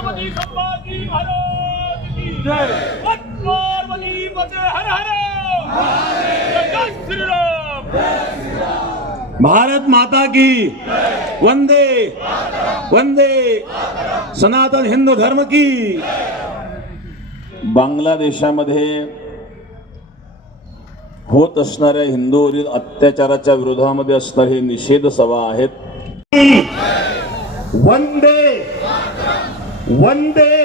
छत्रपती संभाजी महाराज की जय। पार्वती पते हर हर जय श्रीराम। भारत माता की वंदे वंदे, सनातन हिंदू धर्म की। बांगलादेशामध्ये होत असणाऱ्या हिंदूवरील अत्याचाराच्या विरोधामध्ये असणारी ही निषेध सभा आहेत। वंदे वंदे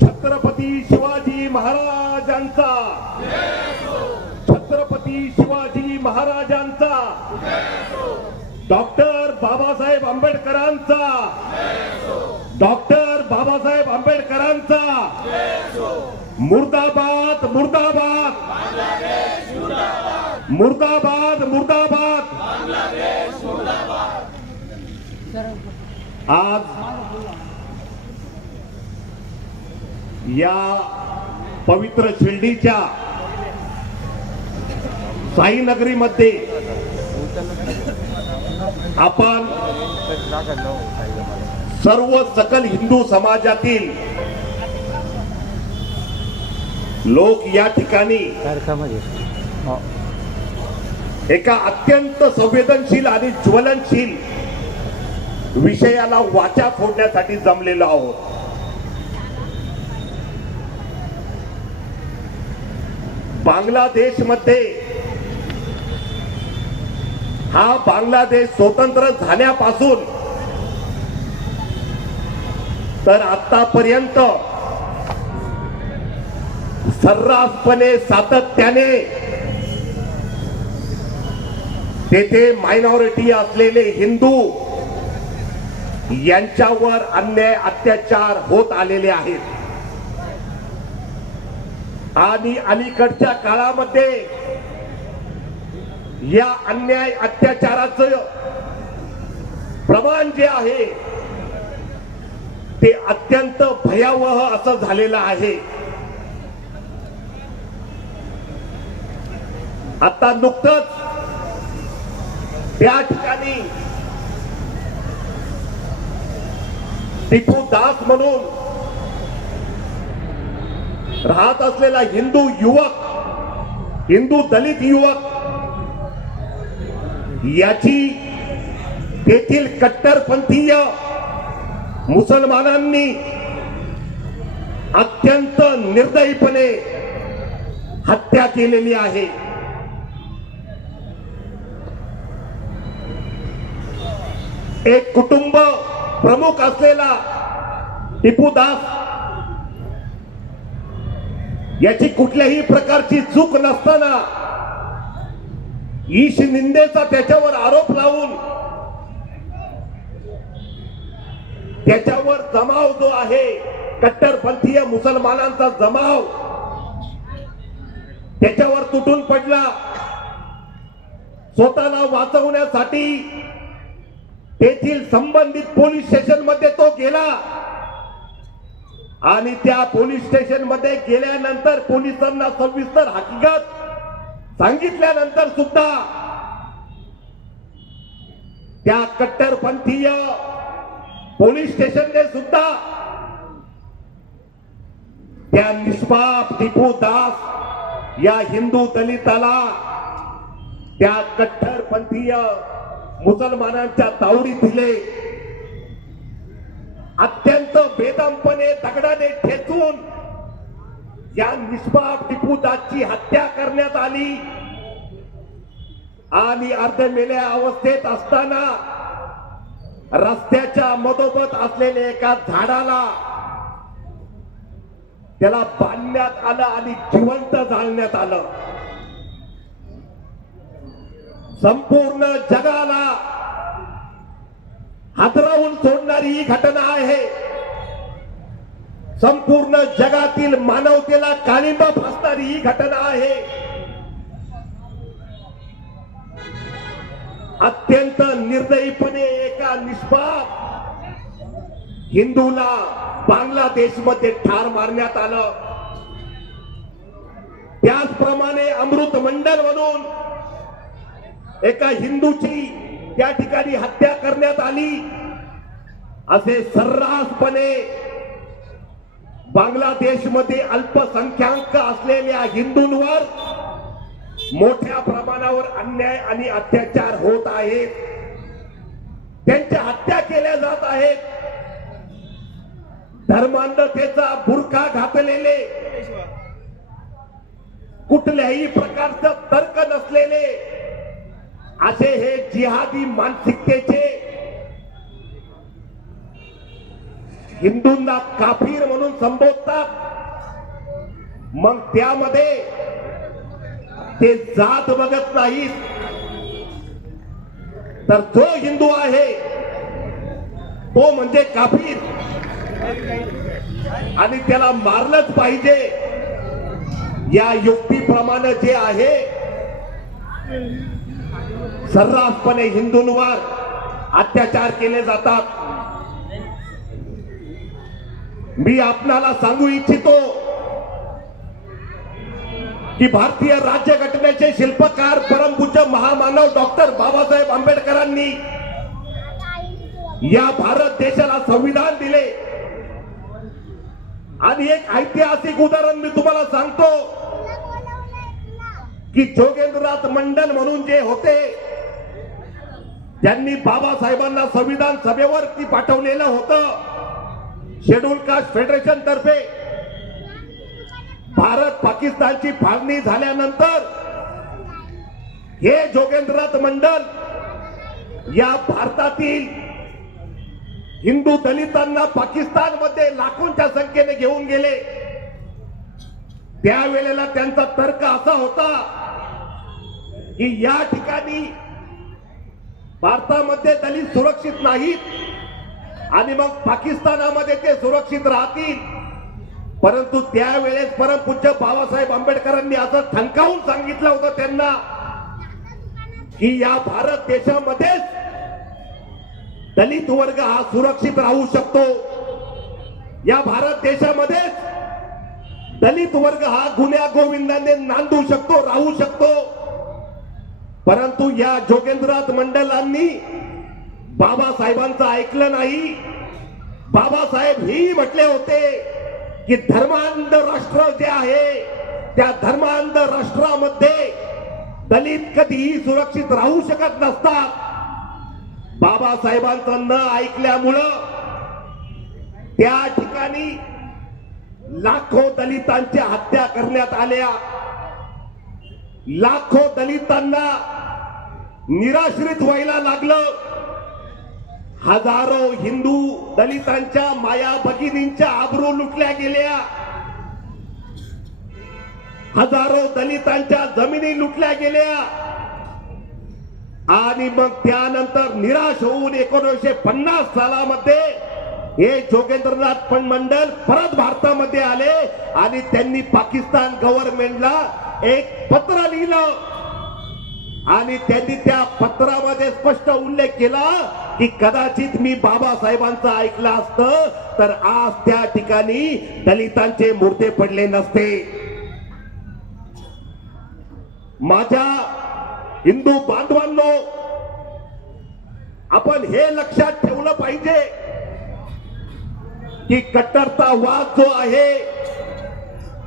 छत्रपती शिवाजी महाराजांचा, छत्रपती शिवाजी महाराजांचा, डॉक्टर बाबासाहेब आंबेडकरांचा, डॉक्टर बाबासाहेब आंबेडकरांचा मुर्दाबाद मुर्दाबाद मुर्दाबाद मुर्दाबाद। आज या पवित्र शिर्डीच्या साईनगरीमध्ये आपण सर्व सकल हिंदू समाजातील लोक या ठिकाणी एका अत्यंत संवेदनशील आणि ज्वलनशील विषयाला वाचा फोडण्यासाठी जमलेलो आहोत। बांगलादेशमध्ये हा बांगलादेश स्वतंत्र झाल्यापासून तर आतापर्यंत सर्रासपणे सातत्याने तेथे मायनॉरिटी असलेले हिंदू यांच्यावर अन्याय अत्याचार होत आलेले आहेत आणि अलीकडच्या काळामध्ये या अन्याय अत्याचाराचं प्रमाण जे आहे ते अत्यंत भयावह असं झालेलं आहे। आता नुकतंच त्या ठिकाणी टिपू दास म्हणून राहत असलेला हिंदू युवक, हिंदू दलित युवक याची तेथील कट्टरपंथीय मुसलमानांनी अत्यंत निर्दयीपणे हत्या केलेली आहे। एक कुटुंब प्रमुख असलेला टिपू दास याची कुठल्याही प्रकारची चूक नसताना ईश निंदेचा त्याच्यावर आरोप लावून त्याच्यावर जमाव जो आहे कट्टरपंथीय मुसलमानांचा जमाव त्याच्यावर तुटून पडला। स्वतःला वाचवण्यासाठी तेथील संबंधित पोलीस स्टेशन मध्ये तो गेला आणि त्या पोलीस स्टेशन मध्ये गेल्यानंतर पोलिसांना सविस्तर हकीकत सांगितल्यानंतर सुद्धा त्या कट्टरपंथीय पोलीस स्टेशनने सुद्धा त्या निष्पाप टिपू दास या हिंदू दलिताला त्या कट्टरपंथीय मुसलमानांच्या तावडीत दिले। अत्यंत बेदमपणे दगडाने ठेचून या निष्पाप टिपू दासची हत्या करण्यात आली आणि अर्धमेल्या अवस्थेत असताना रस्त्याच्या मधोमध असलेल्या एका झाडाला त्याला बांधण्यात आलं आणि जिवंत जाळण्यात आलं। संपूर्ण जगाला हादरवून सोडणारी ही घटना आहे। संपूर्ण जगातील मानवतेला काळिंबा फासणारी ही घटना आहे। अत्यंत निर्दयीपणे एका निष्पाप हिंदूला बांगलादेशमध्ये ठार मारण्यात आलं। त्याचप्रमाणे अमृत मंडल म्हणून एका हिंदूची त्या ठिकाणी हत्या करण्यात आली असे सर्रासपणे बांगलादेशमध्ये अल्पसंख्याक असलेल्या हिंदूंवर मोठ्या प्रमाणावर अन्याय आणि अत्याचार होत आहेत. त्यांच्या हत्या केल्या जात आहेत. धर्मांधतेचा बुरखा घातलेले, कुठल्याही प्रकारचं तर्क नसलेले असे हे जिहादी मानसिकतेचे हिंदूंना काफीर म्हणून संबोधतात. मग त्यामध्ये ते जात बघत नाहीत, तर जो हिंदू आहे तो म्हणजे काफीर आणि त्याला मारलंच पाहिजे. या युक्तीप्रमाणे जे आहे सर्रासपणे हिंदूंवर अत्याचार केले जातात. मी आपणाला सांगू इच्छितो की भारतीय राज्यघटनेचे शिल्पकार परमपूज्य महामानव डॉक्टर बाबासाहेब आंबेडकरांनी या भारत देशाला संविधान दिले. आणि एक ऐतिहासिक उदाहरण मी तुम्हाला सांगतो की जोगेंद्रनाथ मंडल म्हणून जे होते, त्यांनी बाबासाहेबांना संविधान सभेवरती पाठवलेलं होतं. शेड्यूल कास्ट फेडरेशन तर्फे भारत पाकिस्तानची फाळणी झाल्यानंतर हे जोगेंद्रनाथ मंडल या भारतातील हिंदू दलितांना पाकिस्तानमध्ये लाखोंच्या संख्येने घेऊन गेले. त्यावेळेला त्यांचा तर्क असा होता की या ठिकाणी भारतामध्ये दलित सुरक्षित नाहीत आणि मग पाकिस्तानामध्ये ते सुरक्षित राहतील. परंतु त्यावेळेस परमपूज्य बाबासाहेब आंबेडकरांनी असं ठणकावून सांगितलं होतं त्यांना की या भारत देशामध्येच दलित वर्ग हा सुरक्षित राहू शकतो. या भारत देशामध्येच दलित वर्ग हा गुन्ह्या गोविंदाने नांदू शकतो, राहू शकतो. परंतु या जोगेंद्रनाथ मंडलांनी बाबासाहेबांचं ऐकलं नाही. बाबासाहेब ही म्हटले होते की धर्मांध राष्ट्र जे आहे त्या धर्मांध राष्ट्रामध्ये दलित कधीही सुरक्षित राहू शकत नसतात. बाबासाहेबांचं न ऐकल्यामुळं त्या ठिकाणी लाखो दलितांच्या हत्या करण्यात आल्या. लाखो दलितांना निराश्रित व्हायला लागलं. हजारो हिंदू दलितांच्या माया भगिनींच्या आबरू लुटल्या गेल्या. हजारो दलितांच्या जमिनी लुटल्या गेल्या. आणि मग त्यानंतर निराश होऊन 1950 सालामध्ये हे जोगेंद्रनाथ मंडल परत भारतामध्ये आले आणि त्यांनी पाकिस्तान गव्हर्नमेंटला एक पत्र लिहिलं आणि त्यांनी त्या पत्रामध्ये स्पष्ट उल्लेख केला की कदाचित मी बाबासाहेबांचं ऐकलं असतं तर आज त्या ठिकाणी दलितांचे मुर्दे पडले नसते. माझ्या हिंदू बांधवांनो, आपण हे लक्षात ठेवलं पाहिजे की कट्टरतावाद जो आहे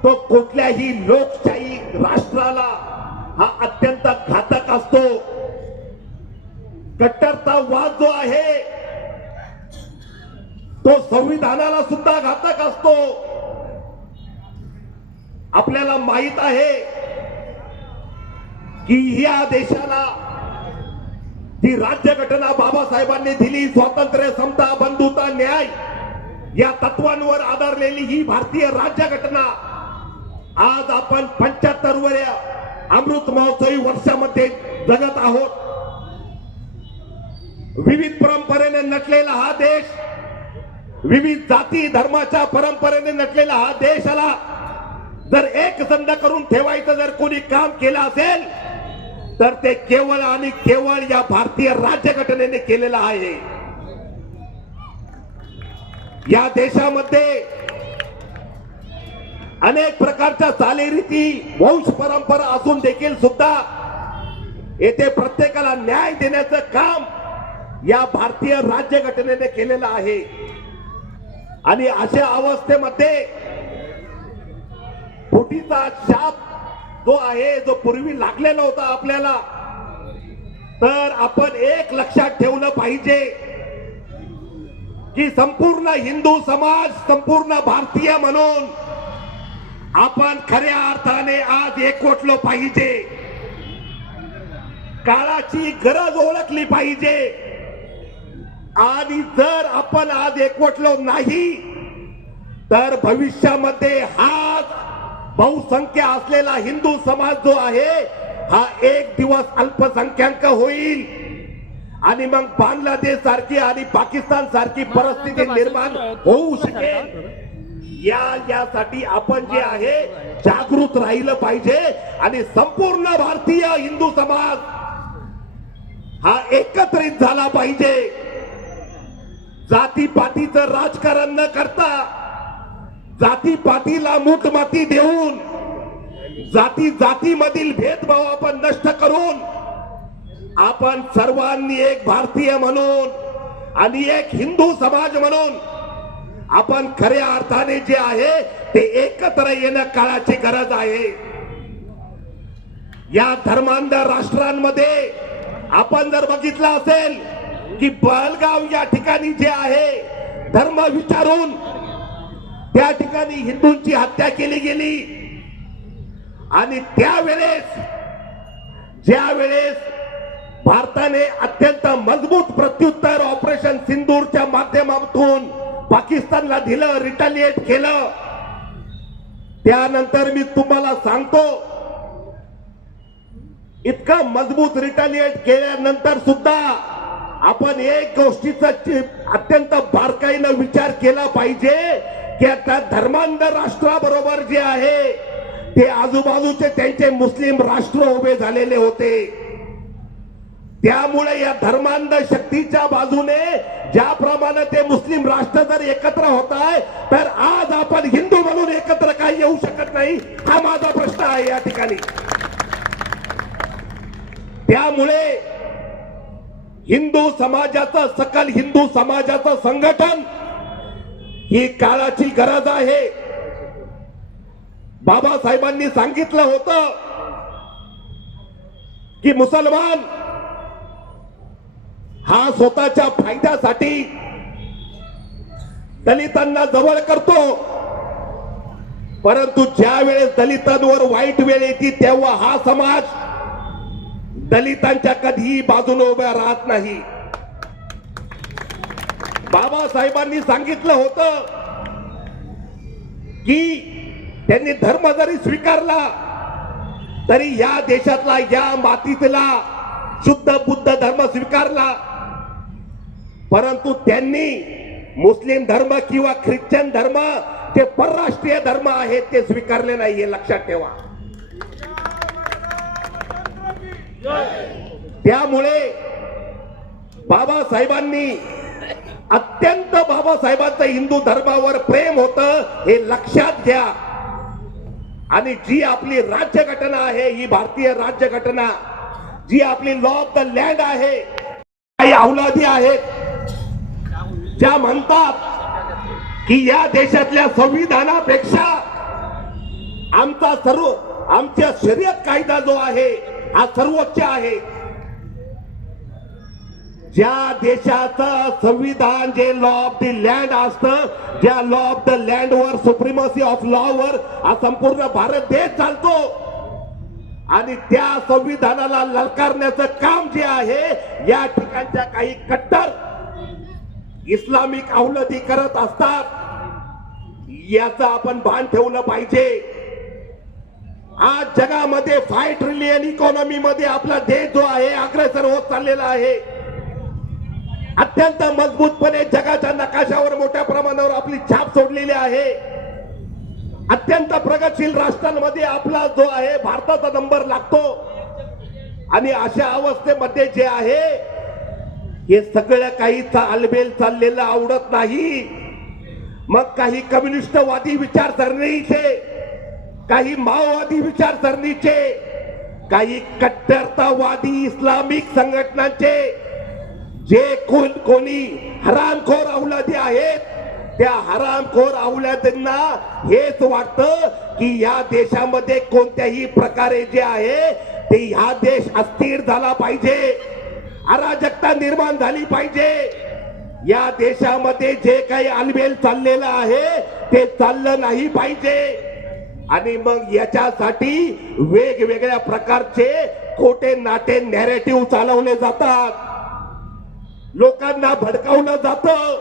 तो कुठल्याही लोकशाही राष्ट्राला हा अत्यंत घातक असतो. कट्टरतावाद जो आहे तो संविधानाला सुद्धा घातक असतो. आपल्याला माहित आहे की या देशाला जी राज्यघटना बाबासाहेबांनी दिली, स्वातंत्र्य, समता, बंधुता, न्याय या तत्वांवर आधारलेली ही भारतीय राज्यघटना आज आपण 75व्या अमृत महोत्सवी वर्षामध्ये जगत आहोत. विविध परंपरेने नटलेला हा देश, विविध जाती धर्माच्या परंपरेने नटलेला हा देशाला जर एकसंध करून ठेवायचं जर कोणी काम केलं असेल तर ते केवळ आणि केवळ या भारतीय राज्यघटनेने केलेलं आहे. या देशामध्ये अनेक प्रकारच्या चालीरीती, वंश परंपरा असून देखील सुद्धा येथे प्रत्येकाला न्याय देण्याचं काम या भारतीय राज्यघटनेने केलेला आहे. आणि अशा अवस्थेमध्ये फुटीचा शाप जो आहे, जो पूर्वी लागलेला होता आपल्याला, तर आपण एक लक्षात ठेवलं पाहिजे की संपूर्ण हिंदू समाज, संपूर्ण भारतीय म्हणून आपण खऱ्या अर्थाने आज एकवटलो पाहिजे. काळाची गरज ओळखली पाहिजे. आणि जर आपण आज एकवटलो नाही तर भविष्यामध्ये हा बहुसंख्य असलेला हिंदू समाज जो आहे हा एक दिवस अल्पसंख्याक होईल आणि मग बांगलादेश सारखी आणि पाकिस्तान सारखी परिस्थिती निर्माण होऊ शकेल. यासाठी आपण जे आहे जागृत राहिलं पाहिजे. आणि संपूर्ण भारतीय हिंदू समाज हा एकत्रित झाला पाहिजे. जातीपातीचं राजकारण न करता, जातीपातीला मूठमाती देऊन, जातीमधील भेदभाव आपण नष्ट करून आपण सर्वांनी एक भारतीय म्हणून आणि एक हिंदू समाज म्हणून आपण खऱ्या अर्थाने जे आहे ते एकत्र येणं काळाची गरज आहे. या धर्मांध राष्ट्रांमध्ये आपण जर बघितलं असेल की बहलगाव या ठिकाणी जे आहे धर्म विचारून त्या ठिकाणी हिंदूंची हत्या केली गेली. आणि त्यावेळेस ज्या वेळेस भारताने अत्यंत मजबूत प्रत्युत्तर ऑपरेशन सिंदूरच्या माध्यमातून पाकिस्तानला दिलं, रिटॅलिएट केलं, त्यानंतर मी तुम्हाला सांगतो इतका मजबूत रिटॅलिएट केल्यानंतर सुद्धा आपण एक गोष्टीचा अत्यंत बारकाईनं विचार केला पाहिजे की आता धर्मांध राष्ट्राबरोबर जे आहे ते आजूबाजूचे त्यांचे मुस्लिम राष्ट्र उभे झालेले होते. त्यामुळे या धर्मांध शक्तीच्या बाजूने ज्याप्रमाणे ते मुस्लिम राष्ट्र जर एकत्र होत आहे तर आज आपण हिंदू म्हणून एकत्र काही येऊ शकत नाही, हा माझा प्रश्न आहे या ठिकाणी. त्यामुळे हिंदू समाजाचं, सकल हिंदू समाजाचं संघटन ही काळाची गरज आहे. बाबासाहेबांनी सांगितलं होतं की मुसलमान हा स्वतःच्या फायद्यासाठी दलितांना जवळ करतो, परंतु ज्या वेळेस दलितांवर वाईट वेळ येते तेव्हा हा समाज दलितांच्या कधीही बाजूने उभ्या राहत नाही. बाबासाहेबांनी सांगितलं होतं की त्यांनी धर्म जरी स्वीकारला तरी या देशातला, या मातीतला शुद्ध बुद्ध धर्म स्वीकारला, परंतु त्यांनी मुस्लिम धर्म किंवा ख्रिश्चन धर्म ते परराष्ट्रीय धर्म आहेत ते स्वीकारले नाही, हे लक्षात ठेवा. त्यामुळे बाबासाहेबांनी अत्यंत बाबासाहेबांचं हिंदू धर्मावर प्रेम होतं हे लक्षात घ्या. आणि जी आपली राज्यघटना आहे, ही भारतीय राज्यघटना, जी आपली लॉ ऑफ द लँड आहे, काही अवलादी आहेत ज्या म्हणतात की या देशातल्या संविधानापेक्षा आमच्या शरीयत कायदा जो आहे हा सर्वोच्च आहे. ज्या देशाचं संविधान जे लॉ ऑफ द लँड असतं, ज्या लॉ ऑफ द लँड वर, सुप्रिमसी ऑफ लॉ वर हा संपूर्ण भारत देश चालतो आणि त्या संविधानाला ललकारण्याचं काम जे आहे या ठिकाणच्या काही कट्टर इस्लामिक अवलदी करत असतात. याचं आपण भान ठेवलं पाहिजे. आज जगामध्ये 5 ट्रिलियन इकॉनॉमी मध्ये आपला देश जो आहे अग्रेसर होत चाललेला आहे. अत्यंत मजबूतपणे जगाच्या नकाशावर मोठ्या प्रमाणावर आपली छाप सोडलेली आहे. अत्यंत प्रगतशील राष्ट्रांमध्ये आपला जो आहे भारताचा नंबर लागतो. आणि अशा अवस्थेमध्ये जे आहे हे सगळं काही आलबेल चाललेलं आवडत नाही. मग काही कम्युनिस्टवादी विचारसरणीचे, काही माओवादी विचारसरणीचे, काही कट्टरतावादी इस्लामिक संघटनांचे जे कोणी हरामखोर औलादी आहेत, त्या हरामखोर औलादींना हेच वाटतं की या देशामध्ये कोणत्याही प्रकारे जे आहे ते हा देश अस्थिर झाला पाहिजे, अराजकता निर्माण झाली पाहिजे. या देशामध्ये जे काही आलबेल चाललेलं आहे ते चाललं नाही पाहिजे. आणि मग याच्यासाठी वेगवेगळ्या प्रकारचे खोटे नाटे नॅरेटिव्ह चालवले जातात, लोकांना भडकावलं जातं,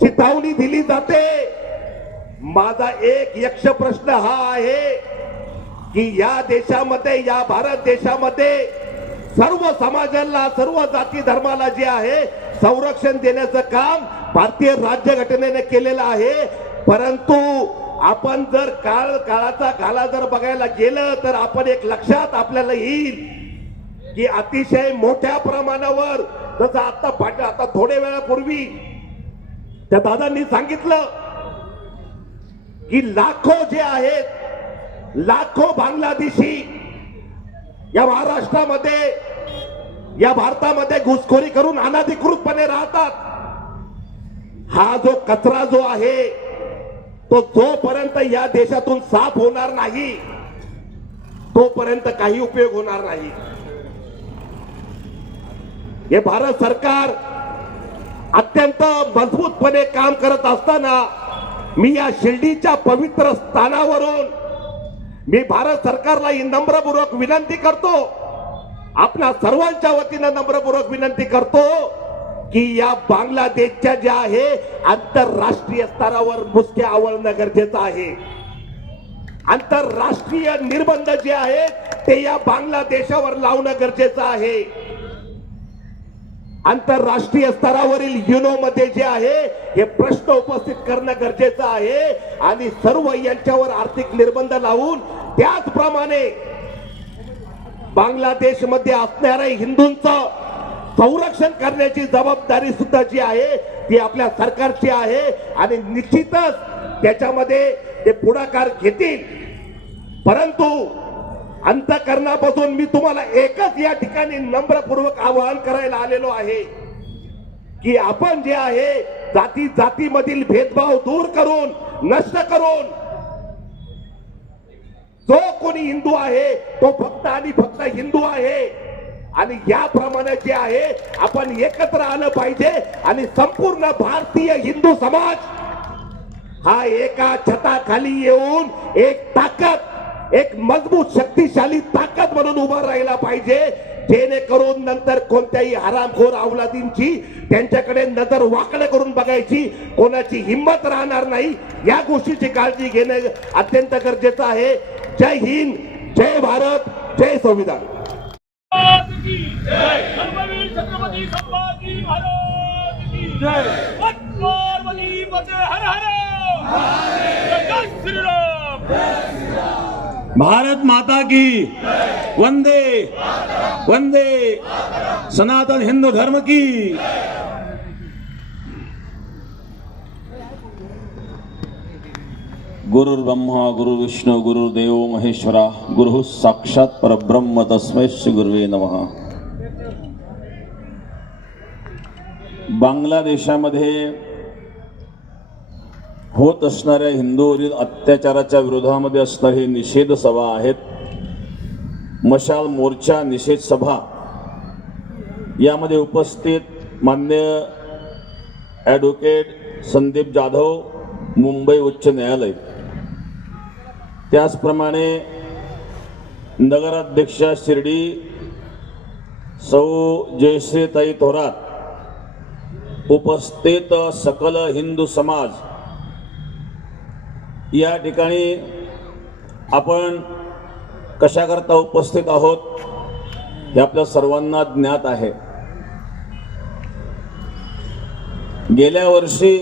चिथावणी दिली जाते. माझा एक यक्ष प्रश्न हा आहे की या देशामध्ये, या भारत देशामध्ये सर्व समाजाला, सर्व जाती धर्माला जे आहे संरक्षण देण्याचं काम भारतीय राज्यघटनेने केलेलं आहे. परंतु आपण जर काळाचा गाला जर बघायला गेलं तर आपण एक लक्षात आपल्याला येईल की अतिशय मोठ्या प्रमाणावर, जसं आता थोड्या वेळापूर्वी त्या दादांनी सांगितलं की लाखो जे आहेत, लाखो बांगलादेशी या महाराष्ट्रामध्ये, या भारतामध्ये घुसखोरी करून अनधिकृतपणे राहतात. हा जो कचरा जो आहे तो जोपर्यंत या देशातून साफ होणार नाही तोपर्यंत काही उपयोग होणार नाही. हे भारत सरकार अत्यंत मजबूतपणे काम करत असताना मी या शिर्डीच्या पवित्र स्थानावरून मी भारत सरकारला ही नम्रपूर्वक विनंती करतो, आपल्या सर्वांच्या वतीनं नम्रपूर्वक विनंती करतो की या बांगलादेशच्या ज्या आहे आंतरराष्ट्रीय स्तरावर मुसक्या आवळणं गरजेचं आहे. आंतरराष्ट्रीय निर्बंध जे आहेत ते या बांगलादेशावर लावणं गरजेचं आहे. आंतरराष्ट्रीय स्तरावरील युनो मध्ये जे आहे हे प्रश्न उपस्थित करणं गरजेचं आहे. आणि सर्व यांच्यावर आर्थिक निर्बंध लावून त्याचप्रमाणे बांगलादेश मध्ये असणाऱ्या हिंदूंचं संरक्षण करण्याची जबाबदारी सुद्धा जी आहे ती आपल्या सरकारची आहे. आणि निश्चितच त्याच्यामध्ये ते पुढाकार घेतील. परंतु अंतःकरणापासून मी तुम्हाला एकच या ठिकाणी नम्रपूर्वक आवाहन करायला आलेलो आहे की आपण जे आहे जातीमधील भेदभाव दूर करून, नष्ट करून, जो कोणी हिंदू आहे तो फक्त आणि फक्त हिंदू आहे. आणि याप्रमाणे जे आहे आपण एकत्र आलं पाहिजे. आणि संपूर्ण भारतीय हिंदू समाज हा एका छताखाली येऊन एक ताकद, एक मजबूत शक्तिशाली ताकद म्हणून उभा राहिला पाहिजे, जेणेकरून नंतर कोणत्याही हरामखोर औलादींची त्यांच्याकडे नजर वाकडं करून बघायची कोणाची हिंमत राहणार नाही. या गोष्टीची काळजी घेणं अत्यंत गरजेचं आहे. जय हिंद, जय भारत, जय संविधान. धर्मवीर छत्रपती संभाजी महाराज की जय. पार्वती पते हर हर जय श्रीराम. भारत माता की वंदे वंदे, सनातन हिंदू धर्म की. गुरुर् ब्रह्मा गुरु विष्णू गुरुदेव महेश्वरा, गुरु साक्षात परब्रह्म तस्मै श्री गुरुवे नमः. बांगलादेशामध्ये होत असणाऱ्या हिंदूवरील अत्याचाराच्या विरोधामध्ये असणारी निषेध सभा आहेत. मशाल मोर्चा निषेध सभा, यामध्ये उपस्थित मान्य ॲडव्होकेट संदीप जाधव, मुंबई उच्च न्यायालय, त्याचप्रमाणे नगराध्यक्ष शिर्डी सौ जयश्रीताई थोरात, उपस्थित सकल हिंदू समाज. या ठिकाणी आपण कशाकरता उपस्थित आहोत हे आपल्या सर्वांना ज्ञात आहे. गेल्या वर्षी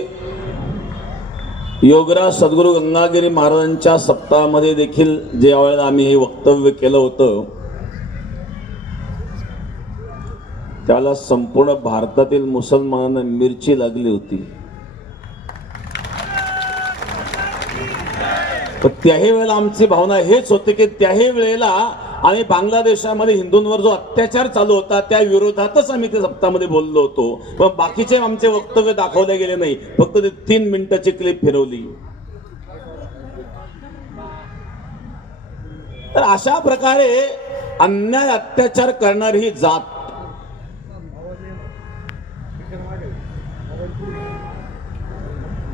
योगराज सद्गुरू गंगागिरी महाराजांच्या सप्ताहामध्ये देखील ज्या वेळेला आम्ही हे वक्तव्य केलं होतं त्याला संपूर्ण भारतातील मुसलमानांना मिरची लागली होती. पण त्याही वेळेला आमची भावना हेच होती की त्याही वेळेला आणि बांगलादेशामध्ये हिंदूंवर जो अत्याचार चालू होता त्या विरोधातच आम्ही ते सप्ताहामध्ये बोललो होतो. पण बाकीचे आमचे वक्तव्य दाखवले गेले नाही, फक्त ते 3 मिनिटाची क्लिप फिरवली. तर अशा प्रकारे अन्याय अत्याचार करणारी ही जात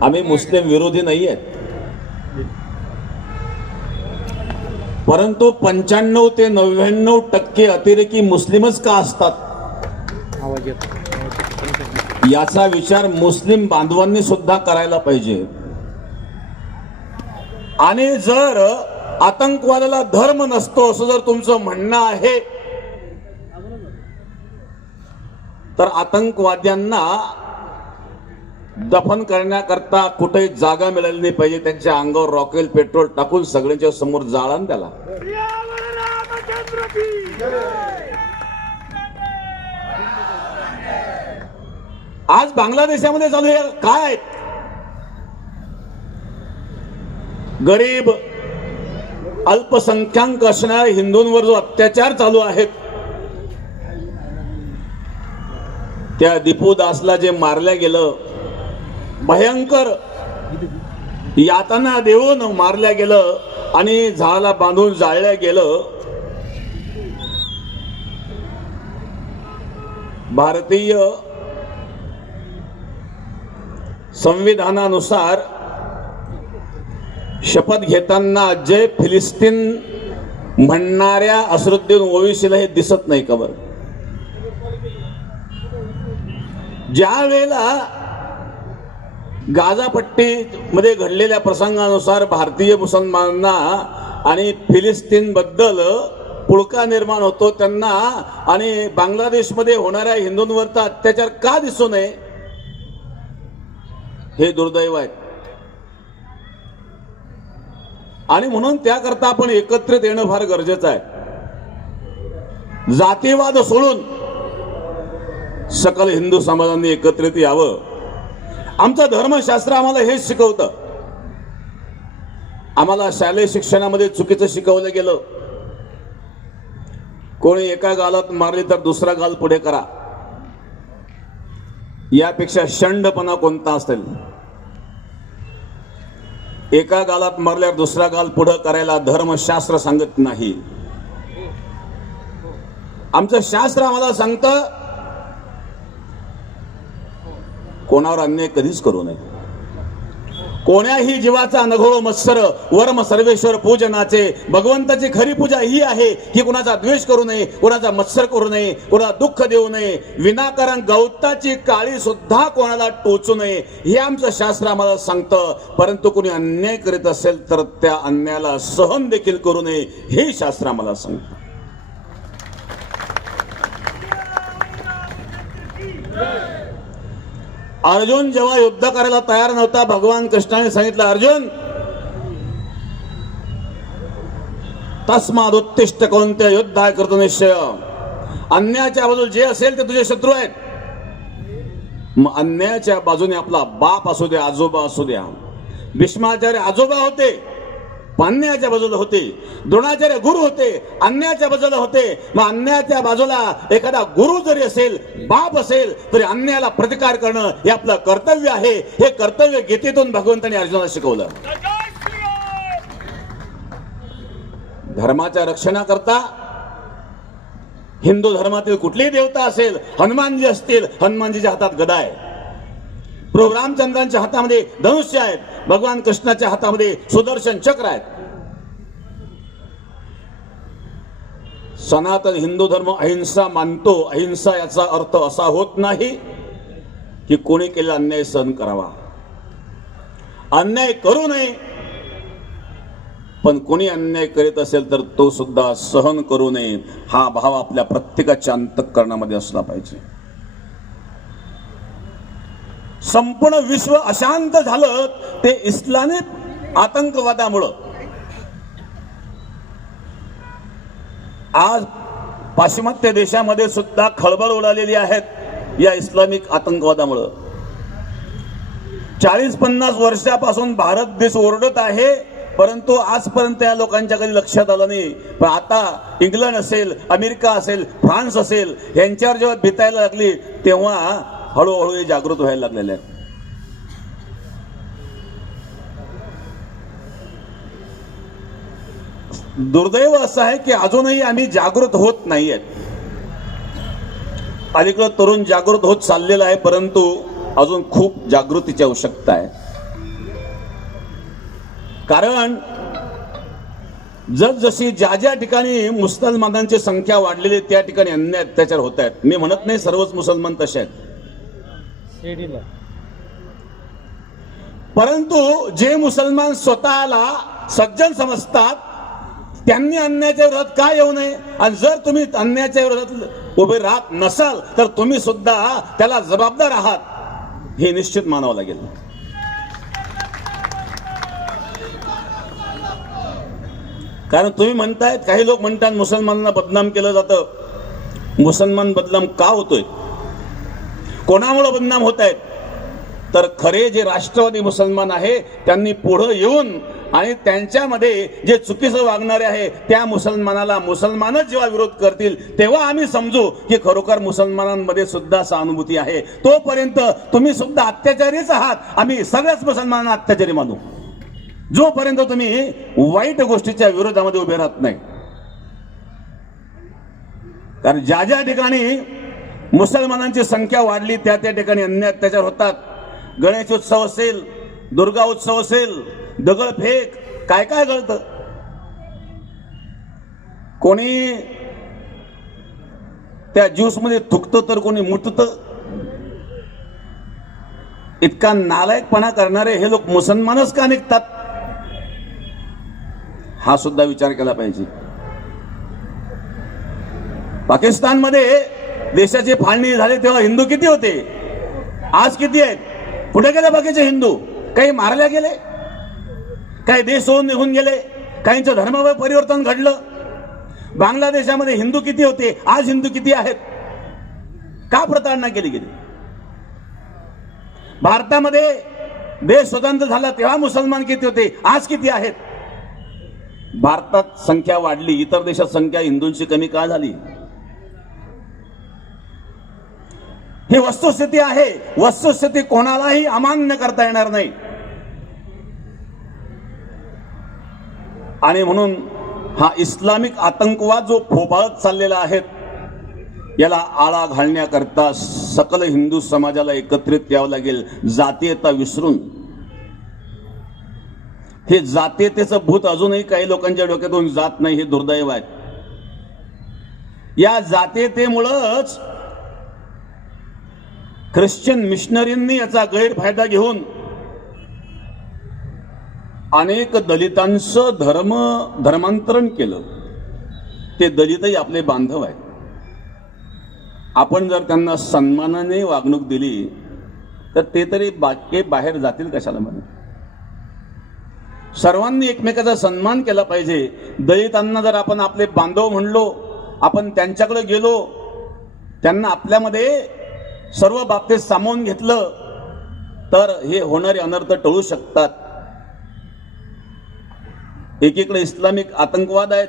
आम्ही मुस्लिम विरोधी नाही आहेत, परंतु 95 ते 99% अतिरेकी मुस्लिमच का असतात याचा विचार मुस्लिम बांधवांनी सुद्धा करायला पाहिजे. आणि जर आतंकवादाला धर्म नसतो असं जर तुमचं म्हणणं आहे तर आतंकवाद्यांना दफन करण्याकरता कुठेही जागा मिळाली नाही पाहिजे. त्यांच्या अंगावर रॉकेल पेट्रोल टाकून सगळ्यांच्या समोर जाळा त्याला. आज बांगलादेशामध्ये चालू आहे काय आहेत? गरीब अल्पसंख्याक असणाऱ्या हिंदूंवर जो अत्याचार चालू आहेत, त्या दीपू दासला जे मारल्या गेलं, भयंकर यातना देऊन मारल्या गेलं आणि झाडाला बांधून जाळल्या गेलं. भारतीय संविधानानुसार शपथ घेताना जय फिलिस्तीन म्हणणाऱ्या असरुद्दीन ओवेसीला हे दिसत नाही का बरं? ज्या वेळेला गाझापट्टीमध्ये घडलेल्या प्रसंगानुसार भारतीय मुसलमानांना आणि फिलिस्तीन बद्दल पुळका निर्माण होतो त्यांना, आणि बांगलादेशमध्ये होणाऱ्या हिंदूंवरचा अत्याचार का दिसू नये हे दुर्दैव आहे. आणि म्हणून त्याकरता आपण एकत्रित येणं फार गरजेचं आहे. जातीवाद सोडून सकल हिंदू समाजाने एकत्रित यावं. आमचं धर्मशास्त्र आम्हाला हेच शिकवतं. आम्हाला शालेय शिक्षणामध्ये चुकीचं शिकवलं गेलं. कोणी एका गालात मारली तर दुसरा गाल पुढे करा, यापेक्षा शंडपणा कोणता असेल? एका गालात मारल्यावर दुसरा गाल पुढे करायला धर्मशास्त्र सांगत नाही. आमचं शास्त्र आम्हाला सांगतं कोणावर अन्याय कधीच करू नये. कोण्याही जीवाचा नघोळ मत्सर वर्म सर्वेश्वर पूजनाचे. भगवंताची खरी पूजा ही आहे की कुणाचा द्वेष करू नये, कुणाचा मत्सर करू नये, कुणाला दुःख देऊ नये, विनाकारण गवताची काळी सुद्धा कोणाला टोचू नये, हे आमचं शास्त्र आम्हाला सांगतं. परंतु कोणी अन्याय करीत असेल तर त्या अन्यायाला सहन देखील करू नये, हे शास्त्र आम्हाला सांगतं. अर्जुन जेव्हा युद्ध करायला तयार नव्हता, भगवान कृष्णाने सांगितलं, अर्जुन तस्माद उत्तिष्ठ कौंतेय युद्धाय कर्तुं निश्चय. अन्यायाच्या बाजूला जे असेल ते तुझे शत्रू आहेत. मग अन्यायाच्या बाजूने आपला बाप असू द्या, आजोबा असू द्या. भीष्माचार्य आजोबा होते, अन्यायाच्या बाजूला होते. द्रोणाचार्य गुरु होते, अन्यायाच्या बाजूला होते. मग अन्यायाच्या बाजूला एखादा गुरु जरी असेल, बाप असेल, तरी अन्यायाला प्रतिकार करणं हे आपलं कर्तव्य आहे. हे कर्तव्य गीतेतून भगवंतांनी अर्जुनाला शिकवलं. धर्माच्या रक्षणाकरता हिंदू धर्मातील कुठलीही देवता असेल, हनुमानजी असतील, हनुमानजीच्या हातात गदा आहे. प्रभू रामचंद्रांच्या हातामध्ये धनुष्य आहेत, भगवान कृष्णाच्या हातामध्ये सुदर्शन चक्र आहेत. सनातन हिंदू धर्म अहिंसा मानतो. अहिंसा याचा अर्थ असा होत नाही की कोणी केलेला अन्याय सहन करावा. अन्याय करू नये, पण कोणी अन्याय करीत असेल तर तो सुद्धा सहन करू नये, हा भाव आपल्या प्रत्येकाच्या अंतःकरणामध्ये असला पाहिजे. संपूर्ण विश्व अशांत झालं ते इस्लामी आतंकवादामुळं. आज पाश्चिमात्य देशामध्ये सुद्धा खळबळ उडालेली आहेत या इस्लामिक आतंकवादामुळं. 40-50 वर्षापासून भारत देश ओरडत आहे परंतु आजपर्यंत या लोकांच्या कधी लक्षात आलं नाही. पण आता इंग्लंड असेल, अमेरिका असेल, फ्रान्स असेल, यांच्यावर जेव्हा बितायला लागली तेव्हा हळूहळू हे जागृत व्हायला लागलेले आहेत. दुर्दैव असं आहे की अजूनही आम्ही जागृत होत नाहीयेत. अलीकडे तरुण जागृत होत चाललेला आहे, परंतु अजून खूप जागृतीची आवश्यकता आहे. कारण जसजशी ज्या ज्या ठिकाणी मुसलमानांची संख्या वाढलेली त्या ठिकाणी अन्याय अत्याचार होत आहेत. मी म्हणत नाही सर्वच मुसलमान तसे आहेत, परंतु जे मुसलमान स्वतःला सज्जन समजतात त्यांनी अन्यायाच्या विरोधात का येऊ नये. आणि जर तुम्ही अन्यायाच्या विरोधात उभे राहत नसाल तर तुम्ही सुद्धा त्याला जबाबदार आहात, हे निश्चित मानावं लागेल. कारण तुम्ही म्हणतायत, काही लोक म्हणतात मुसलमानांना बदनाम केलं जातं. मुसलमान बदनाम का होतोय, कोणामुळे बदनाम होत आहेत, तर खरे जे राष्ट्रवादी मुसलमान आहे त्यांनी पुढे येऊन आणि त्यांच्यामध्ये जे चुकीचं वागणारे आहे त्या मुसलमानाला मुसलमानच जेव्हा विरोध करतील तेव्हा आम्ही समजू की खरोखर मुसलमानांमध्ये सुद्धा सहानुभूती आहे. तोपर्यंत तुम्ही सुद्धा अत्याचारीच आहात, आम्ही सगळ्याच मुसलमानांना अत्याचारी मानू, जोपर्यंत तुम्ही वाईट गोष्टीच्या विरोधामध्ये उभे राहत नाही. कारण ज्या ज्या ठिकाणी मुसलमानांची संख्या वाढली त्या त्या ठिकाणी अन्याय अत्याचार होतात. गणेश उत्सव असेल, दुर्गा उत्सव असेल, दगडफेक, काय काय घडतं. कोणी त्या ज्यूस मध्ये थुकतं तर कोणी मुततं. इतका नालायकपणा करणारे हे लोक मुसलमानच का निघतात, हा सुद्धा विचार केला पाहिजे. पाकिस्तानमध्ये देशाची फाळणी झाली तेव्हा हिंदू किती होते, आज किती आहेत. कुठे गेले बाकीचे हिंदू, काही मारले गेले, काही देश सोडून निघून गेले, काहींचं धर्मावर परिवर्तन घडलं. बांगलादेशामध्ये हिंदू किती होते, आज हिंदू किती आहेत, का प्रताडणा केली गेली. भारतामध्ये देश स्वतंत्र झाला तेव्हा मुसलमान किती होते, आज किती आहेत. भारतात संख्या वाढली, इतर देशात संख्या हिंदूंची कमी का झाली. ही वस्तुस्थिती आहे. वस्तुस्थिती कोणालाही अमान्य करता येणार नाही. आणि म्हणून हा इस्लामिक आतंकवाद जो फोफाळत चाललेला आहे याला आळा घालण्याकरता सकल हिंदू समाजाला एकत्रित यावं लागेल, जातीयता विसरून. हे जातीयतेचं भूत अजूनही काही लोकांच्या डोक्यातून जात नाही, हे दुर्दैव आहे. या जातीयतेमुळंच ख्रिश्चन मिशनरींनी याचा गैरफायदा घेऊन अनेक दलितांचं धर्मांतरण केलं. ते दलितही आपले बांधव आहेत. आपण जर त्यांना सन्मानाने वागणूक दिली तर ते तरी बाहेर जातील कशाला. म्हणून सर्वांनी एकमेकाचा सन्मान केला पाहिजे. दलितांना जर आपण आपले बांधव म्हणलो, आपण त्यांच्याकडे गेलो, त्यांना आपल्यामध्ये सर्व बाबतीत सामावून घेतलं तर हे होणारे अनर्थ टळू शकतात. एकीकडे इस्लामिक आतंकवाद आहेत,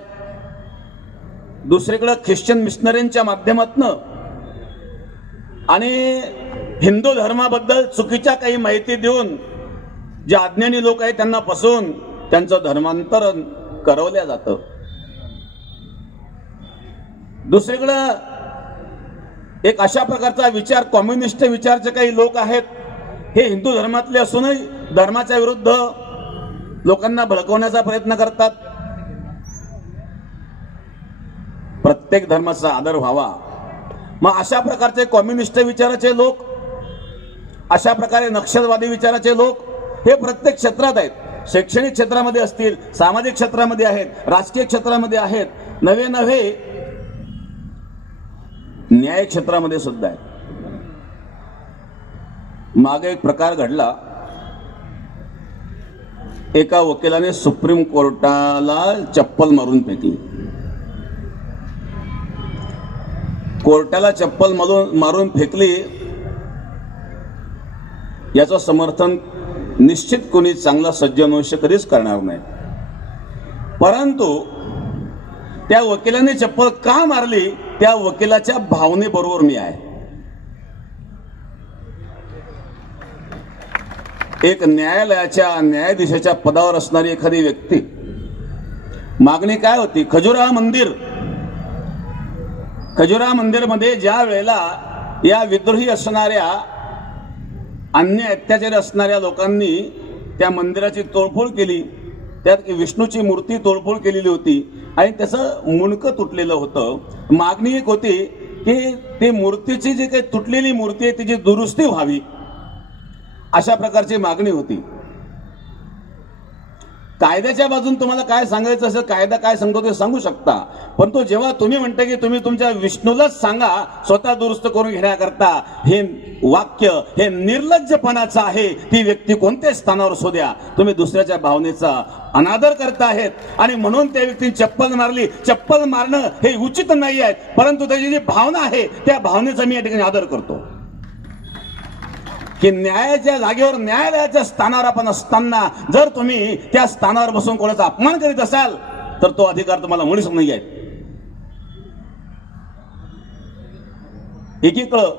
दुसरीकडे ख्रिश्चन मिशनरींच्या माध्यमातून आणि हिंदू धर्माबद्दल चुकीच्या काही माहिती देऊन जे अज्ञानी लोक आहेत त्यांना फसवून त्यांचं धर्मांतरण करवलं जातं. दुसरीकडे एक अशा प्रकारचा विचार, कम्युनिस्ट विचारचे काही लोक आहेत, हे हिंदू धर्मातले असूनही धर्माच्या विरुद्ध लोकांना भडकवण्याचा प्रयत्न करतात. प्रत्येक धर्माचा आदर व्हावा. मग अशा प्रकारचे कम्युनिस्ट विचाराचे लोक, अशा प्रकारे नक्षलवादी विचाराचे लोक हे प्रत्येक क्षेत्रात आहेत. शैक्षणिक क्षेत्रामध्ये असतील, सामाजिक क्षेत्रामध्ये आहेत, राजकीय क्षेत्रामध्ये आहेत, नवे न्याय क्षेत्रामध्ये सुद्धा आहे. मागे एक प्रकार घडला. एका वकिलाने सुप्रीम कोर्टाला चप्पल मारून फेकली. कोर्टाला चप्पल मारून फेकली याचं समर्थन निश्चित कोणी चांगला सज्जन मनुष्य कधीच करणार नाही. परंतु त्या वकिलाने चप्पल का मारली त्या वकिलाच्या भावनेबरोबर मी आहे. एक न्यायालयाच्या न्यायाधीशाच्या पदावर असणारी एखादी व्यक्ती, मागणी काय होती? खजुराहो मंदिरमध्ये ज्या वेळेला या विद्रोही असणाऱ्या अन्य अत्याचारी असणाऱ्या लोकांनी त्या मंदिराची तोडफोड केली, त्यात विष्णूची मूर्ती तोडफोड केलेली होती आणि त्याचं मुंडकं तुटलेलं होतं. मागणी एक होती की ती मूर्तीची जी काही तुटलेली मूर्ती आहे तिची दुरुस्ती व्हावी, अशा प्रकारची मागणी होती. कायद्याच्या बाजून तुम्हाला काय सांगायचं असेल, कायदा काय सांगतो ते सांगू शकता, पण तो जेव्हा तुम्ही म्हणता की तुम्ही तुमच्या विष्णूलाच सांगा स्वतः दुरुस्त करून घेण्याकरता, हे वाक्य हे निर्लज्जपणाचं आहे. ती व्यक्ती कोणत्याच स्थानावर असू द्या, तुम्ही दुसऱ्याच्या भावनेचा अनादर करता आहेत आणि म्हणून त्या व्यक्तीने चप्पल मारली. चप्पल मारणं हे उचित नाही आहे, परंतु त्याची जी भावना आहे त्या भावनेचा मी या ठिकाणी आदर करतो की न्यायाच्या जागेवर न्यायालयाच्या स्थानावर आपण असताना जर तुम्ही त्या स्थानावर बसून कोणाचा अपमान करीत असाल तर तो अधिकार तुम्हाला मुळीच नाही आहे. एकीकडं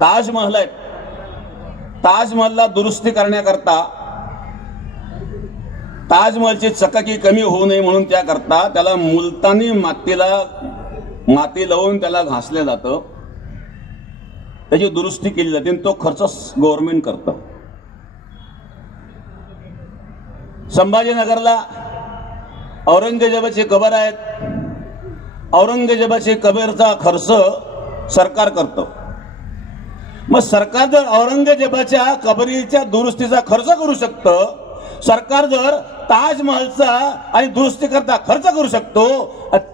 ताजमहल आहे, ताजमहलला दुरुस्ती करण्याकरता, ताजमहलची चकाकी कमी होऊ नये म्हणून त्याकरता त्याला मुलतानी माती लावून त्याला घासलं जातं, त्याची दुरुस्ती केली जाते आणि तो खर्च गव्हर्नमेंट करतं. संभाजीनगरला औरंगजेबाची कबर आहेत, औरंगजेबाची कबरचा खर्च सरकार करतं. मग सरकार जर औरंगजेबाच्या कबरीच्या दुरुस्तीचा खर्च करू शकतं, सरकार जर ताजमहलचा आणि दुरुस्ती करता खर्च करू शकतो,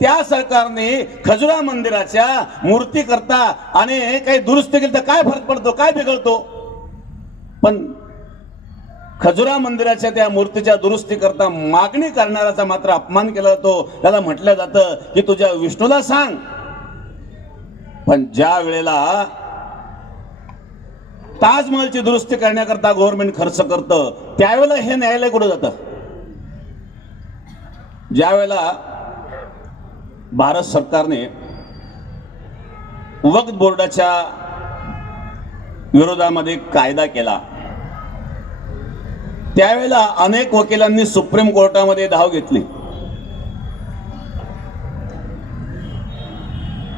त्या सरकारने खजुराहो मंदिराच्या मूर्ती करता आणि काही दुरुस्ती केली तर काय फरक पडतो, काय बिघडतो? पण खजुराहो मंदिराच्या त्या मूर्तीच्या दुरुस्ती करता मागणी करणाऱ्याचा मात्र अपमान केला जातो. त्याला म्हटलं जातं की तुझ्या विष्णूला सांग. पण ज्या वेळेला ताजमहलची दुरुस्ती करण्याकरता गव्हर्नमेंट खर्च करतं त्यावेळेला हे न्यायालय कुठं जातं? ज्या वेळेला भारत सरकारने वक्फ बोर्डाच्या विरोधामध्ये कायदा केला त्यावेळेला अनेक वकिलांनी सुप्रीम कोर्टामध्ये धाव घेतली.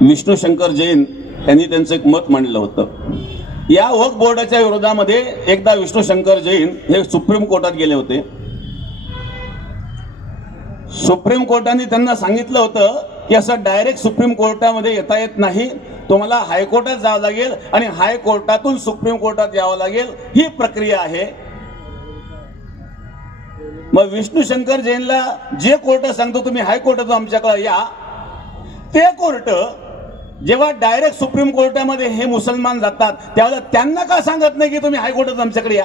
विष्णू शंकर जैन यांनी त्यांचं एक मत मांडलं होतं. या वक्फ बोर्डाच्या विरोधामध्ये एकदा विष्णू शंकर जैन हे सुप्रीम कोर्टात गेले होते. सुप्रीम कोर्टाने त्यांना सांगितलं होतं की असं डायरेक्ट सुप्रीम कोर्टामध्ये येता येत नाही, तुम्हाला हायकोर्टात जावं लागेल आणि हायकोर्टातून सुप्रीम कोर्टात यावं लागेल, ही प्रक्रिया आहे. मग विष्णू शंकर जैनला जे कोर्ट सांगतो तुम्ही हायकोर्टातून आमच्याकडे या, ते कोर्ट जेव्हा डायरेक्ट सुप्रीम कोर्टामध्ये हे मुसलमान जातात त्यावेळेला त्यांना का सांगत नाही की तुम्ही हायकोर्टात आमच्याकडे या?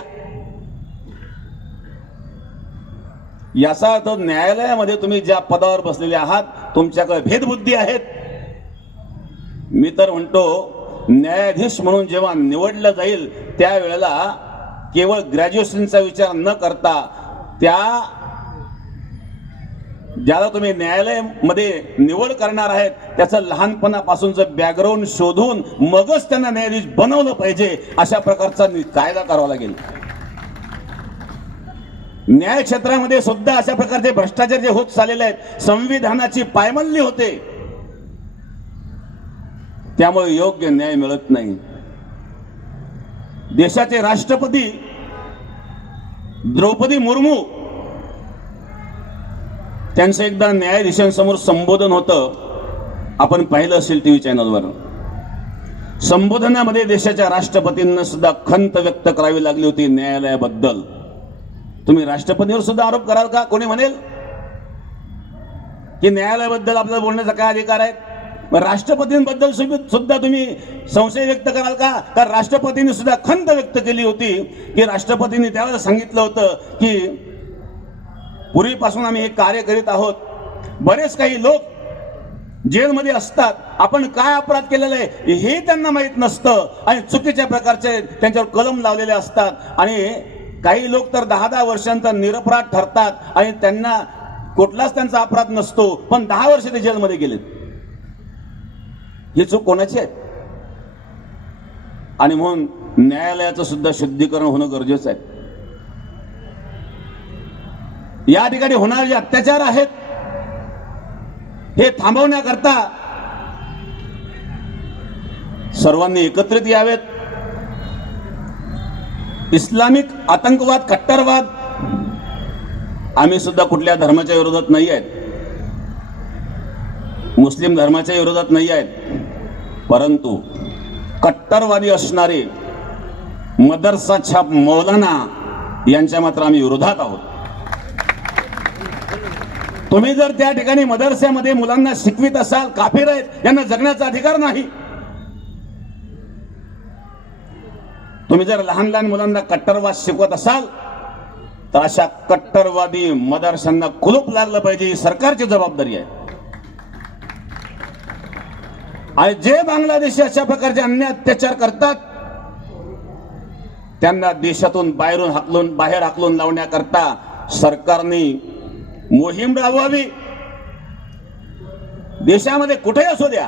याचा अर्थ न्यायालयामध्ये तुम्ही ज्या पदावर बसलेले आहात तुमच्याकडे भेदबुद्धी आहेत. मी तर म्हणतो न्यायाधीश म्हणून जेव्हा निवडलं जाईल त्यावेळेला केवळ ग्रॅज्युएशनचा विचार न करता ज्याला तुम्ही न्यायालयामध्ये निवड करणार आहेत त्याचं लहानपणापासूनचं बॅकग्राऊंड शोधून मगच त्यांना न्यायाधीश बनवलं पाहिजे, अशा प्रकारचा कायदा करावा लागेल. न्याय क्षेत्रामध्ये सुद्धा अशा प्रकारचे भ्रष्टाचार जे होत चाललेले आहेत, संविधानाची पायमल्ली होते, त्यामुळे योग्य न्याय मिळत नाही. देशाचे राष्ट्रपती द्रौपदी मुर्मू त्यांचं एकदा न्यायाधीशांसमोर संबोधन होतं, आपण पाहिलं असेल टीव्ही चॅनलवर. संबोधनामध्ये देशाच्या राष्ट्रपतींना सुद्धा खंत व्यक्त करावी लागली होती न्यायालयाबद्दल. तुम्ही राष्ट्रपतींवर सुद्धा आरोप कराल का? कोणी म्हणेल की न्यायालयाबद्दल आपल्याला बोलण्याचा काय अधिकार आहे? राष्ट्रपतींबद्दल सुद्धा तुम्ही संशय व्यक्त कराल का? कारण राष्ट्रपतींनी सुद्धा खंत व्यक्त केली होती की राष्ट्रपतींनी त्यावेळेला सांगितलं होतं की पूर्वीपासून आम्ही हे कार्य करीत आहोत, बरेच काही लोक जेलमध्ये असतात, आपण काय अपराध केलेला आहे हे त्यांना माहीत नसतं आणि चुकीच्या प्रकारचे त्यांच्यावर कलम लावलेले असतात आणि काही लोक तर 10-10 वर्षांचा निरपराध ठरतात आणि त्यांना कुठलाच त्यांचा अपराध नसतो, पण 10 वर्ष ते जेलमध्ये गेलेत. ही चूक कोणाची आहे? आणि म्हणून न्यायालयाचं सुद्धा शुद्धीकरण होणं गरजेचं आहे. या ठिकाणी होणारे जे अत्याचार आहेत हे थांबवण्याकरता सर्वांनी एकत्रित यावेत. इस्लामिक आतंकवाद, कट्टरवाद, आम्ही सुद्धा कुठल्या धर्माच्या विरोधात नाही आहेत, मुस्लिम धर्माच्या विरोधात नाही आहेत, परंतु कट्टरवादी असणारे मदरसा छाप मौलाना यांच्या मात्र आम्ही विरोधात आहोत. तुम्ही जर त्या ठिकाणी मदरस्यामध्ये मुलांना शिकवित असाल, काफिर आहेत, यांना जगण्याचा अधिकार नाही. तुम्ही जर लहान लहान मुलांना कट्टरवाद शिकवत असाल तर अशा कट्टरवादी मदरशांना कुलूप लागलं पाहिजे, ही सरकारची जबाबदारी आहे. आणि जे बांगलादेशी अशा प्रकारचे अन्याय अत्याचार करतात त्यांना देशातून बाहेर हाकलून लावण्याकरता सरकारने मोहीम राबवावी. देशामध्ये कुठेही असू द्या.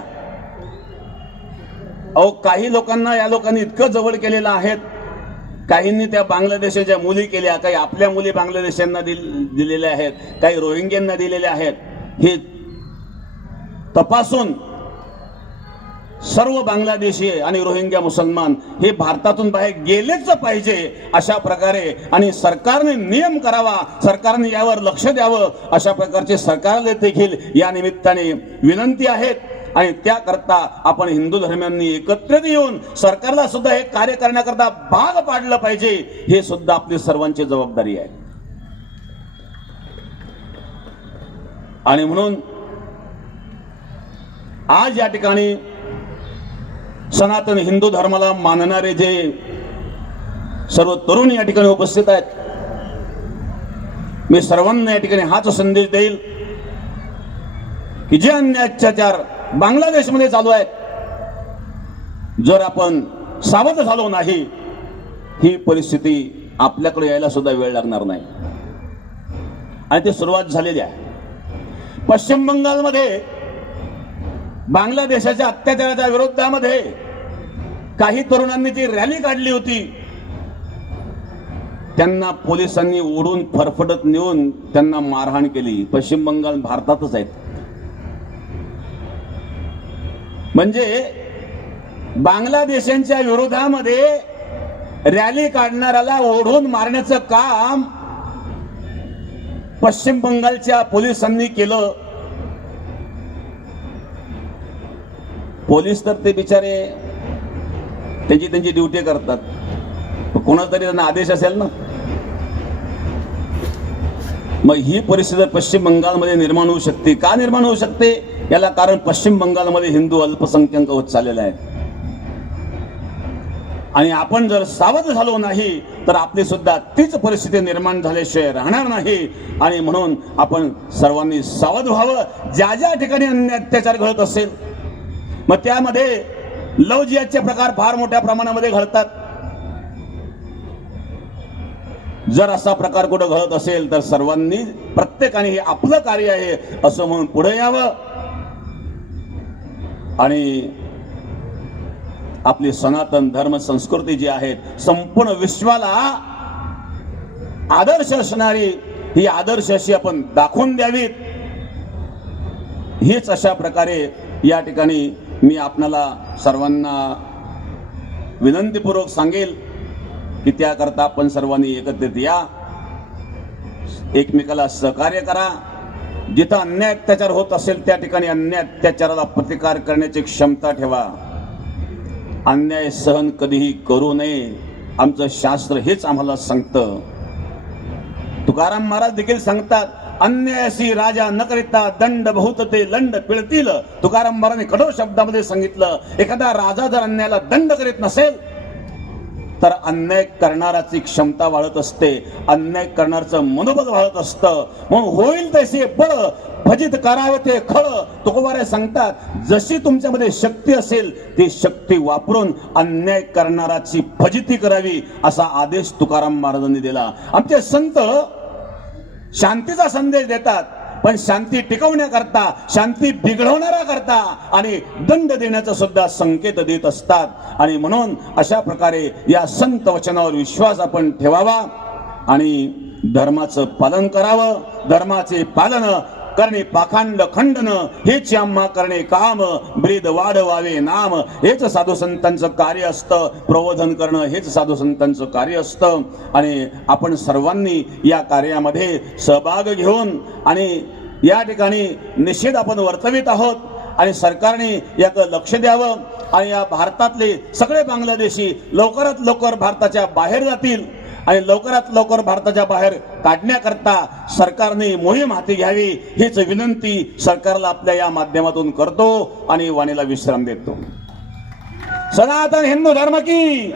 अहो, काही लोकांना या लोकांनी इतकं जवळ केलेलं आहे, काहींनी त्या बांगलादेशाच्या मुली केल्या, काही आपल्या मुली बांगलादेशांना दिलेल्या आहेत, काही रोहिंग्यांना दिलेल्या आहेत. हे तपासून सर्व बांगलादेशी आणि रोहिंग्या मुसलमान हे भारतातून बाहेर गेलेच पाहिजे अशा प्रकारे, आणि सरकारने नियम करावा, सरकारने यावर लक्ष द्यावं, अशा प्रकारचे सरकारला देखील या निमित्ताने विनंती आहेत. आणि त्याकरता आपण हिंदू धर्मियांनी एकत्रित येऊन सरकारला सुद्धा हे कार्य करण्याकरता भाग पाडलं पाहिजे. हे सुद्धा आपली सर्वांची जबाबदारी आहे. आणि म्हणून आज या ठिकाणी सनातन हिंदू धर्माला मानणारे जे सर्व तरुण या ठिकाणी उपस्थित आहेत, मी सर्वांना या ठिकाणी हाच संदेश देईल की जे अन्याय अत्याचार बांगलादेशमध्ये चालू आहेत, जर आपण सावध झालो नाही, ही परिस्थिती आपल्याकडे यायला सुद्धा वेळ लागणार नाही. आणि ती सुरुवात झालेली आहे. पश्चिम बंगालमध्ये बांगलादेशाच्या अत्याचाराच्या विरोधामध्ये काही तरुणांनी ती रॅली काढली होती. त्यांना पोलिसांनी ओढून फरफटत नेऊन त्यांना मारहाण केली. पश्चिम बंगाल भारतातच आहेत. म्हणजे बांगलादेशांच्या विरोधामध्ये रॅली काढणाऱ्याला ओढून मारण्याचं काम पश्चिम बंगालच्या पोलिसांनी केलं. पोलीस तर ते बिचारे त्यांची ड्युटी करतात, कोणाचा तरी त्यांना आदेश असेल ना. मग ही परिस्थिती पश्चिम बंगालमध्ये निर्माण होऊ शकते. का निर्माण होऊ शकते? याला कारण पश्चिम बंगालमध्ये हिंदू अल्पसंख्याक होत चाललेला आहे. आणि आपण जर सावध झालो नाही तर आपली सुद्धा तीच परिस्थिती निर्माण झाल्याशिवाय राहणार नाही. आणि म्हणून आपण सर्वांनी सावध व्हावं. ज्या ज्या ठिकाणी अन्याय अत्याचार घडत असेल, मग त्यामध्ये लव्ह जिहादचे प्रकार फार मोठ्या प्रमाणामध्ये घडतात. जर असा प्रकार कुठं घडत असेल तर सर्वांनी, प्रत्येकाने हे आपलं कार्य आहे असं म्हणून पुढे यावं आणि आपली सनातन धर्म संस्कृती जी आहे, संपूर्ण विश्वाला आदर्श असणारी ही आदर्श अशी आपण दाखवून द्यावीत. हीच अशा प्रकारे या ठिकाणी मी आपणाला सर्वांना विनंतीपूर्वक सांगेल की त्याकरता आपण सर्वांनी एकत्रित या, एकमेकाला सहकार्य करा. जिथं अन्याय अत्याचार होत असेल त्या ठिकाणी अन्याय अत्याचाराला प्रतिकार करण्याची क्षमता ठेवा. अन्याय सहन कधीही करू नये, आमचं शास्त्र हेच आम्हाला सांगतं. तुकाराम महाराज देखील सांगतात, अन्यायाशी राजा न करिता दंड बहुत ते लंड पिळतील. तुकाराम महाराजांनी कठोर शब्दामध्ये सांगितलं, एखादा राजा जर अन्यायाला दंड करीत नसेल तर अन्याय करणाराची क्षमता वाढत असते, अन्याय करणारचं मनोबल वाढत असतं. म्हणून होईल तसे बळ फजित करावे ते खळ. तुकोबारे सांगतात, जशी तुमच्यामध्ये शक्ती असेल ती शक्ती वापरून अन्याय करणाराची फजिती करावी असा आदेश तुकाराम महाराजांनी दिला. आमचे संत शांतीचा संदेश देतात, पण शांती टिकवण्याकरता, शांती बिघडवणारा करता आणि दंड देण्याचा सुद्धा संकेत देत असतात. आणि म्हणून अशा प्रकारे या संत वचनावर विश्वास आपण ठेवावा आणि धर्माचं पालन करावं. धर्माचे पालन करणे पाखंड खंडन, हेच आम्हा करणे काम, ब्रीद वाढवावे नाम. हेच साधू संतांचं कार्य असतं. प्रबोधन करणं हेच साधू संतांचं कार्य असतं. आणि आपण सर्वांनी या कार्यामध्ये सहभाग घेऊन आणि या ठिकाणी निषेध आपण वर्तवित आहोत आणि सरकारने याकडे लक्ष द्यावं. आणि या भारतातले सगळे बांगलादेशी लवकरात लवकर भारताच्या बाहेर जातील आणि लवकरात लवकर भारताच्या बाहेर काढण्याकरता सरकारने मोहीम हाती घ्यावी हीच विनंती सरकारला आपल्या या माध्यमातून करतो आणि वाणीला विश्राम देतो. सनातन हिंदू धर्म की,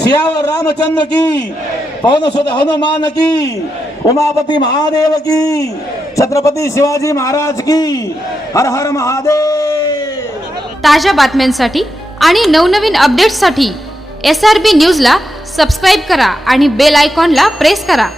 सियावर रामचंद्र की, पवन सुत हनुमान की, उमापती महादेव की, छत्रपती शिवाजी महाराज की. हर हर महादेव. ताज्या बातम्यांसाठी आणि नवनवीन अपडेट्ससाठी SRB न्यूजला सबस्क्राईब करा आणि बेल आयकॉनला प्रेस करा.